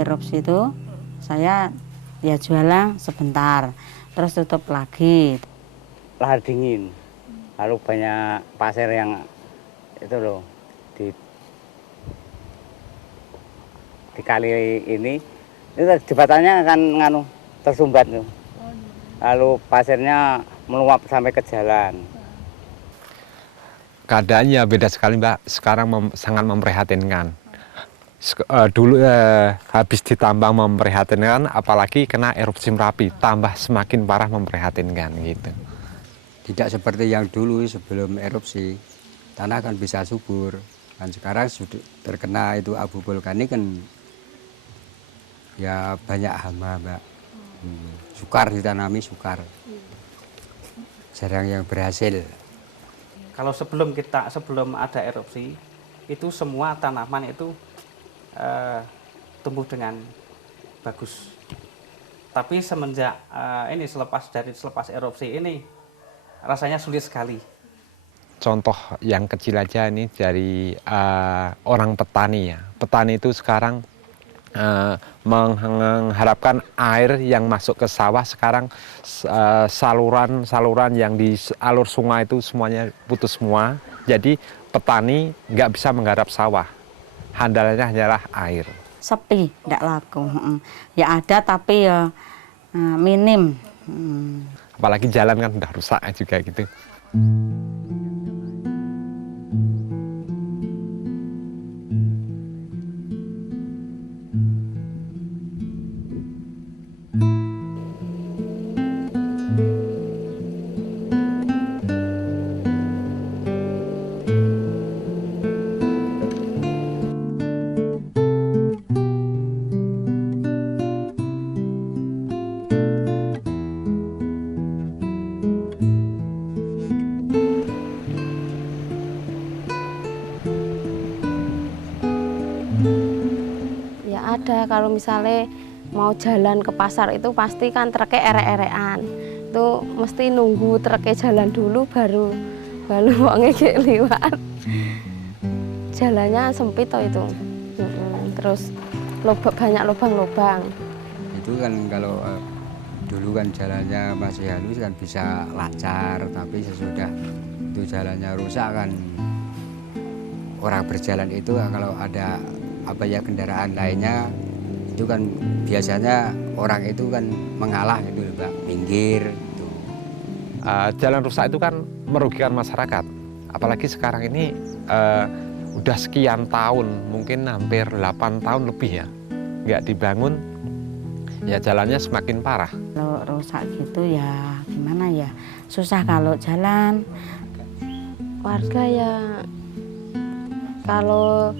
erupsi itu saya ya jualan sebentar, terus tutup lagi. Lahar dingin, lalu banyak pasir yang itu loh di kali ini itu jembatannya akan tersumbat tuh. Lalu pasirnya meluap sampai ke jalan. Keadaannya beda sekali, Mbak. Sekarang sangat memprihatinkan. Dulu habis ditambang memprihatinkan, apalagi kena erupsi Merapi, tambah semakin parah memprihatinkan gitu. Tidak seperti yang dulu sebelum erupsi, tanah kan bisa subur. Dan sekarang sudah terkena itu abu vulkanik kan ya banyak hama, Mbak. Sukar ditanami, sukar. Jarang yang berhasil. Kalau sebelum ada erupsi, itu semua tanaman itu tumbuh dengan bagus. Tapi semenjak selepas erupsi ini, rasanya sulit sekali. Contoh yang kecil aja ini dari orang petani ya. Petani itu sekarang mengharapkan air yang masuk ke sawah, sekarang saluran yang di alur sungai itu semuanya putus semua. Jadi petani nggak bisa menggarap sawah, handalnya hanyalah air. Sepi, tidak laku. Ya ada tapi ya minim. Apalagi jalan kan udah rusak juga gitu. Ada, kalau misalnya mau jalan ke pasar itu pasti kan truknya erek-erekan, itu mesti nunggu truknya jalan dulu baru uangnya kayak liwat. Jalannya sempit toh itu, terus banyak lubang-lubang. Itu kan kalau dulu kan jalannya masih halus kan bisa lancar, tapi sesudah itu jalannya rusak kan orang berjalan itu kalau ada kendaraan lainnya itu kan biasanya orang itu kan mengalah gitu, Mbak, minggir gitu. Jalan rusak itu kan merugikan masyarakat, apalagi sekarang ini udah sekian tahun, mungkin hampir 8 tahun lebih ya nggak dibangun, ya jalannya semakin parah. Kalau rusak gitu ya gimana ya, susah kalau jalan. Warga ya kalau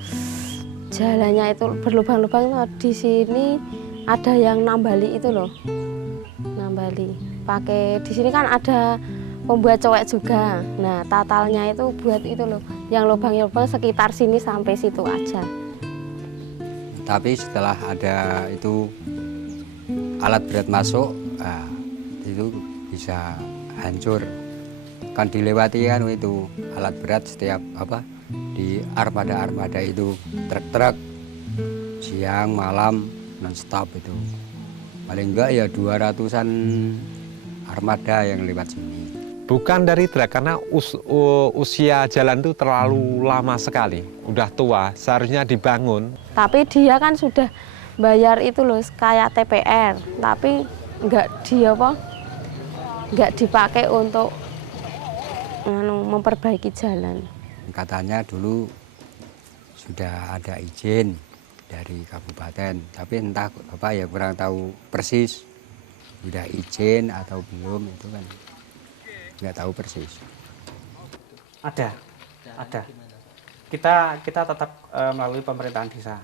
jalannya itu berlubang-lubang, di sini ada yang nambali itu loh, nambali pakai, di sini kan ada pembuat cowek juga. Nah tatalnya itu buat itu loh, yang lubang-lubang sekitar sini sampai situ aja. Tapi setelah ada itu alat berat masuk, itu bisa hancur. Kan dilewati kan itu alat berat setiap di armada itu, truk-truk siang malam non-stop itu. Paling enggak ya 200-an armada yang lewat sini. Bukan dari truk, karena usia jalan itu terlalu lama sekali, udah tua, seharusnya dibangun. Tapi dia kan sudah bayar itu loh, kayak TPR, tapi nggak dipakai untuk memperbaiki jalan. Katanya dulu sudah ada izin dari kabupaten, tapi entah ya kurang tahu persis sudah izin atau belum, itu kan nggak tahu persis. Ada. Kita tetap melalui pemerintahan desa.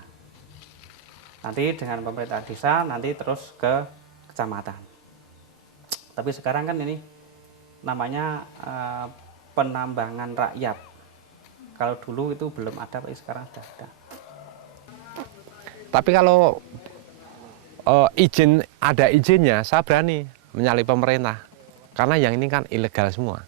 Nanti dengan pemerintahan desa nanti terus ke kecamatan. Tapi sekarang kan ini namanya penambangan rakyat. Kalau dulu itu belum ada, tapi sekarang sudah ada. Tapi kalau ada izinnya, saya berani menyalip pemerintah. Karena yang ini kan ilegal semua.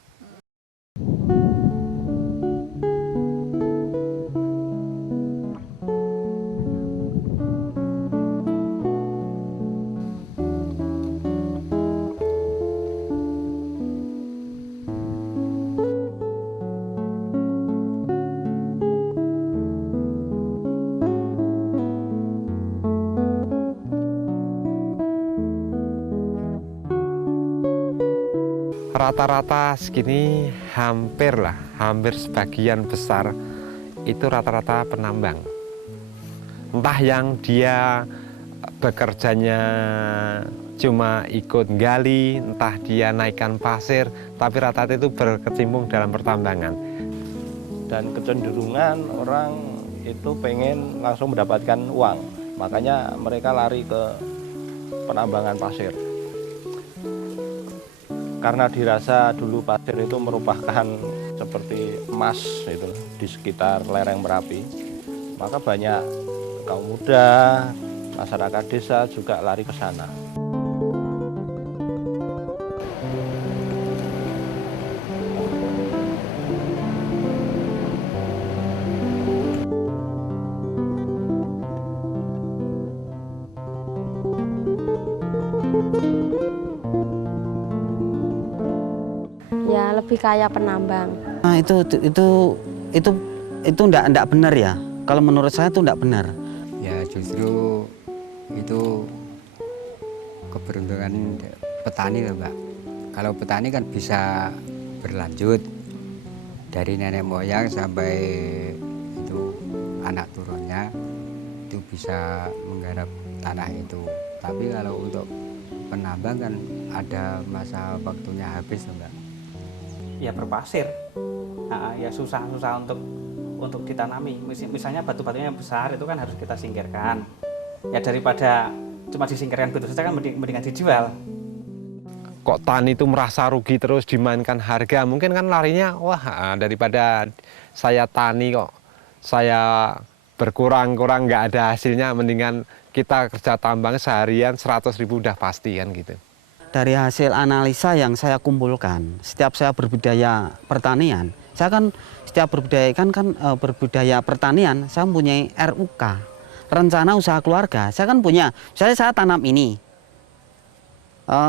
Rata-rata segini hampir sebagian besar itu rata-rata penambang. Entah yang dia bekerjanya cuma ikut gali, entah dia naikkan pasir, tapi rata-rata itu berkecimpung dalam pertambangan. Dan kecenderungan orang itu pengen langsung mendapatkan uang, makanya mereka lari ke penambangan pasir. Karena dirasa dulu pasir itu merupakan seperti emas itu di sekitar lereng Merapi, maka banyak kaum muda, masyarakat desa juga lari ke sana. Ya lebih kayak penambang. Nah, itu enggak benar ya. Kalau menurut saya itu enggak benar. Ya justru itu keberuntungan petani loh Mbak. Kalau petani kan bisa berlanjut dari nenek moyang sampai itu anak turunnya itu bisa menggarap tanah itu. Tapi kalau untuk penambang kan ada masa waktunya habis loh Mbak. Ya berpasir, ya susah untuk ditanami. Misalnya batu-batunya yang besar itu kan harus kita singkirkan. Ya daripada cuma disingkirkan begitu saja kan mendingan dijual. Kok tani itu merasa rugi terus dimainkan harga, mungkin kan larinya wah daripada saya tani kok saya berkurang-kurang nggak ada hasilnya, mendingan kita kerja tambang seharian 100.000 udah pasti kan gitu. Dari hasil analisa yang saya kumpulkan, setiap saya berbudidaya pertanian, saya kan setiap berbudidaya pertanian, saya mempunyai RUK, rencana usaha keluarga. Saya kan punya, misalnya saya tanam ini,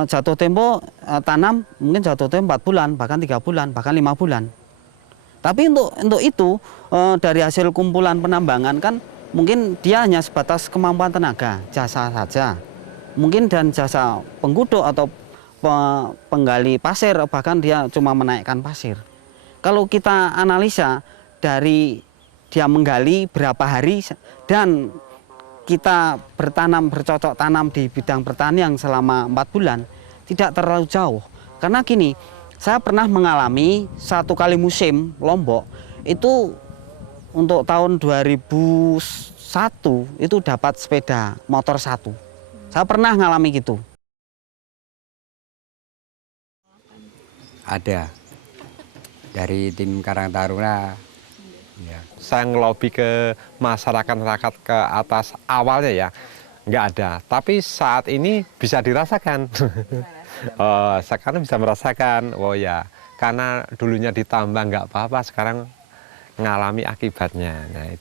jatuh tempo tanam mungkin jatuh tempo 4 bulan, bahkan 3 bulan, bahkan 5 bulan. Tapi untuk itu dari hasil kumpulan penambangan kan mungkin dia hanya sebatas kemampuan tenaga, jasa saja. Mungkin dan jasa penggudok atau penggali pasir, bahkan dia cuma menaikkan pasir. Kalau kita analisa dari dia menggali berapa hari dan kita bercocok tanam di bidang pertanian selama 4 bulan, tidak terlalu jauh. Karena gini, saya pernah mengalami 1 kali musim Lombok, itu untuk tahun 2001 itu dapat sepeda motor 1. Saya pernah ngalami gitu. Ada dari tim Karang Taruna. Ya. Saya ngelobi ke masyarakat ke atas awalnya ya, nggak ada. Tapi saat ini bisa dirasakan. Sekarang bisa merasakan, oh ya, karena dulunya ditambang nggak apa-apa, sekarang ngalami akibatnya. Nah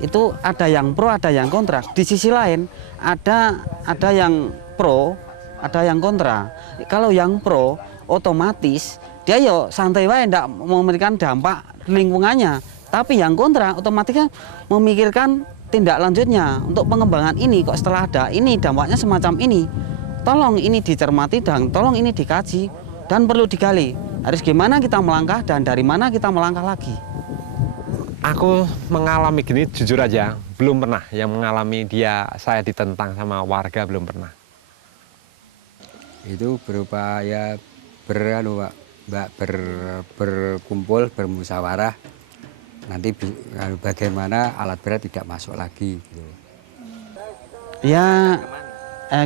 itu ada yang pro, ada yang kontra. Di sisi lain ada yang pro, ada yang kontra. Kalau yang pro otomatis dia yo santai wae, ndak memberikan dampak lingkungannya. Tapi yang kontra otomatis kan memikirkan tindak lanjutnya untuk pengembangan ini, kok setelah ada ini dampaknya semacam ini. Tolong ini dicermati dan tolong ini dikaji dan perlu digali. Harus gimana kita melangkah dan dari mana kita melangkah lagi. Aku mengalami gini jujur aja, belum pernah yang mengalami saya ditentang sama warga, belum pernah. Itu berupa ya berkumpul, bermusyawarah, nanti bagaimana alat berat tidak masuk lagi. Gitu. Ya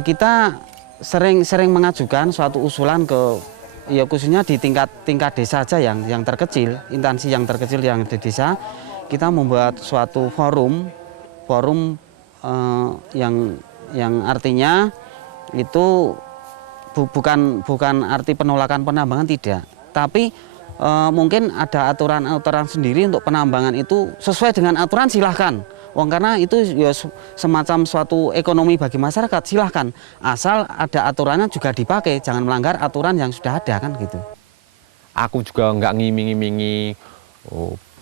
kita sering mengajukan suatu usulan ke ya khususnya di tingkat desa aja yang terkecil, instansi yang terkecil yang di desa, kita membuat suatu forum yang artinya itu bukan arti penolakan penambangan, tidak, tapi mungkin ada aturan sendiri untuk penambangan itu sesuai dengan aturan, silahkan. Karena itu ya semacam suatu ekonomi bagi masyarakat, silahkan, asal ada aturannya juga dipakai, jangan melanggar aturan yang sudah ada kan gitu. Aku juga nggak ngiming-imingi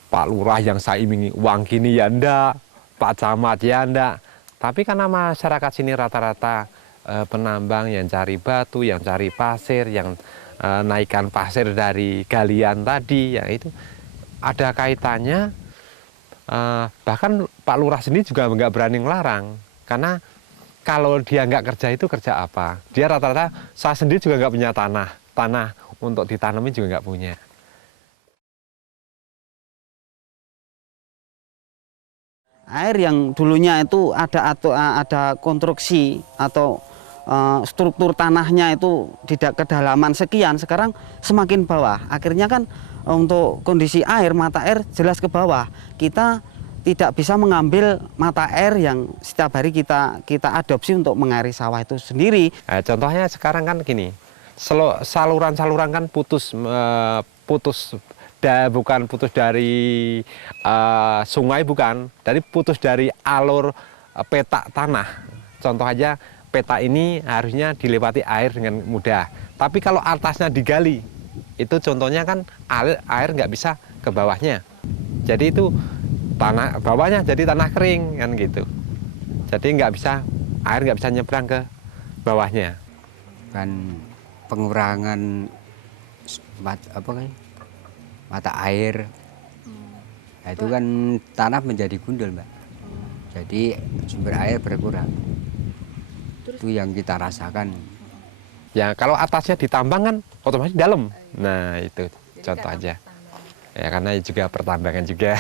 Pak Lurah yang saya imingi uang gini ya ndak, Pak Camat ya ndak. Tapi karena masyarakat sini rata-rata penambang yang cari batu, yang cari pasir, yang naikkan pasir dari galian tadi, ya itu ada kaitannya. Bahkan Pak Lurah sendiri juga nggak berani ngelarang, karena kalau dia nggak kerja itu kerja apa? Dia rata-rata, saya sendiri juga nggak punya tanah untuk ditanami juga nggak punya. Air yang dulunya itu ada konstruksi atau struktur tanahnya itu tidak kedalaman sekian, sekarang semakin bawah. Akhirnya kan untuk kondisi air, mata air jelas ke bawah. Kita tidak bisa mengambil mata air yang setiap hari kita adopsi untuk mengairi sawah itu sendiri. Contohnya sekarang kan gini, saluran-saluran kan bukan putus dari sungai, bukan, dari putus dari alur petak tanah. Contoh aja, petak ini harusnya dilewati air dengan mudah. Tapi kalau atasnya digali, itu contohnya kan air nggak bisa ke bawahnya. Jadi itu tanah bawahnya jadi tanah kering kan gitu. Jadi air nggak bisa nyebrang ke bawahnya. Kan pengurangan mata air, nah, itu kan tanah menjadi gundul, Mbak. Jadi sumber air berkurang. Itu yang kita rasakan. Ya kalau atasnya ditambang kan otomatis dalam. Nah itu contoh aja. Ya karena juga pertambangan juga.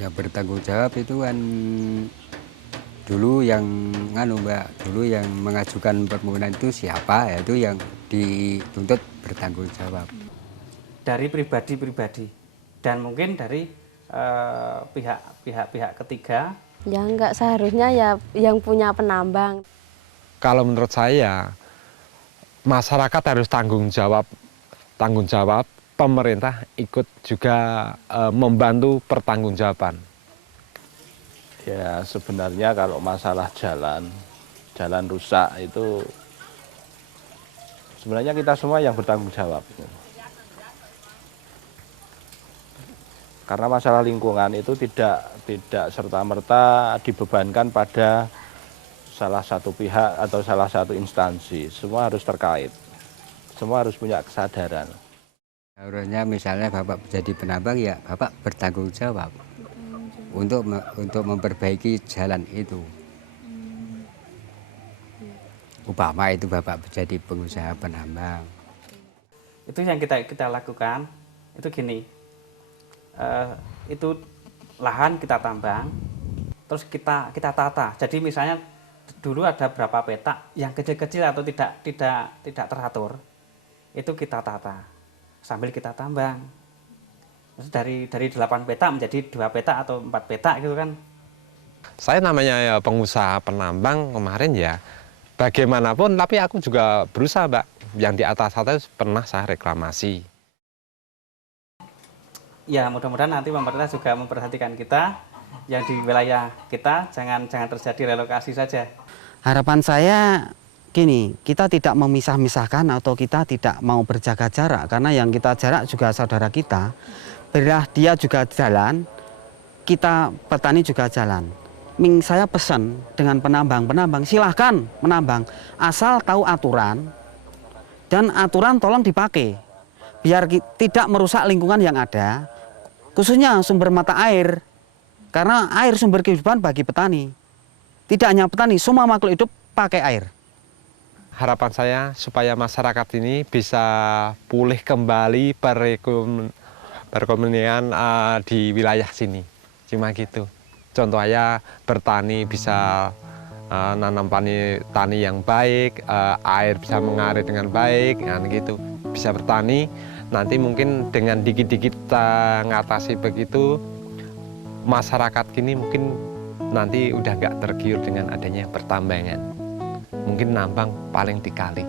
Ya bertanggung jawab itu kan dulu yang Mbak, dulu yang mengajukan permohonan itu siapa, yaitu yang dituntut bertanggung jawab. Dari pribadi-pribadi dan mungkin dari pihak Ya ketiga. enggak, seharusnya ya yang punya penambang. Kalau menurut saya masyarakat harus tanggung jawab, pemerintah ikut juga membantu pertanggungjawaban. Ya sebenarnya kalau masalah jalan rusak itu sebenarnya kita semua yang bertanggung jawab. Karena masalah lingkungan itu tidak serta-merta dibebankan pada salah satu pihak atau salah satu instansi. Semua harus terkait. Semua harus punya kesadaran. Harusnya misalnya Bapak menjadi penambang, ya Bapak bertanggung jawab untuk memperbaiki jalan itu. Upama itu Bapak menjadi pengusaha penambang. Itu yang kita lakukan, itu gini, itu lahan kita tambang, terus kita tata. Jadi misalnya dulu ada berapa petak yang kecil-kecil atau tidak teratur, itu kita tata sambil kita tambang. Terus dari 8 petak menjadi 2 petak atau 4 petak gitu kan. Saya namanya ya pengusaha penambang kemarin ya, bagaimanapun tapi aku juga berusaha, Mbak. Yang di atas pernah saya reklamasi. Ya mudah-mudahan nanti pemerintah juga memperhatikan kita, yang di wilayah kita jangan terjadi relokasi saja. Harapan saya gini, kita tidak memisah-misahkan atau kita tidak mau berjaga jarak, karena yang kita jarak juga saudara kita. Bila dia juga jalan, kita petani juga jalan. Saya pesan dengan penambang silahkan menambang, asal tahu aturan, dan aturan tolong dipakai, biar tidak merusak lingkungan yang ada, khususnya sumber mata air, karena air sumber kehidupan bagi petani. Tidak hanya petani, semua makhluk hidup pakai air. Harapan saya supaya masyarakat ini bisa pulih kembali perekonomian di wilayah sini. Cuma gitu. Contohnya bertani bisa nanam tani yang baik, air bisa mengalir dengan baik, kan gitu. Bisa bertani, nanti mungkin dengan dikit-dikit kita ngatasi begitu, masyarakat kini mungkin nanti udah nggak tergiur dengan adanya pertambangan. Mungkin nambang paling dikali.